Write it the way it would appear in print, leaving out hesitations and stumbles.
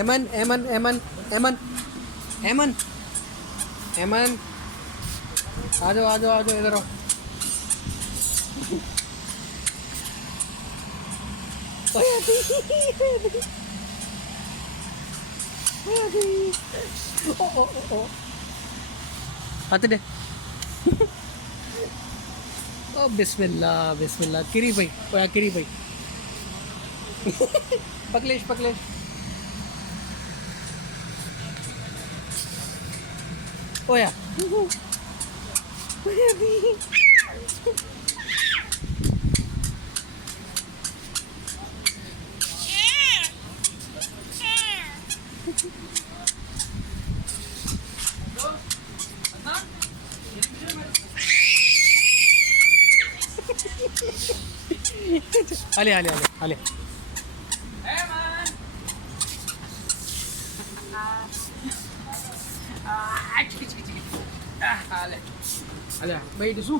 एमन एमन एमन एमन एमन एमन आ जाओ आ जाओ आ जाओ इधर आओ। ओए अभी, ओए अभी। ओ ओ ओ ओ हाथ दे। ओ बिस्मिल्लाह बिस्मिल्लाह किरी भाई ओया किरी भाई। पकलेश पकलेश ओया ओया अभी। आले आले आले आले आले आले भाई दिसू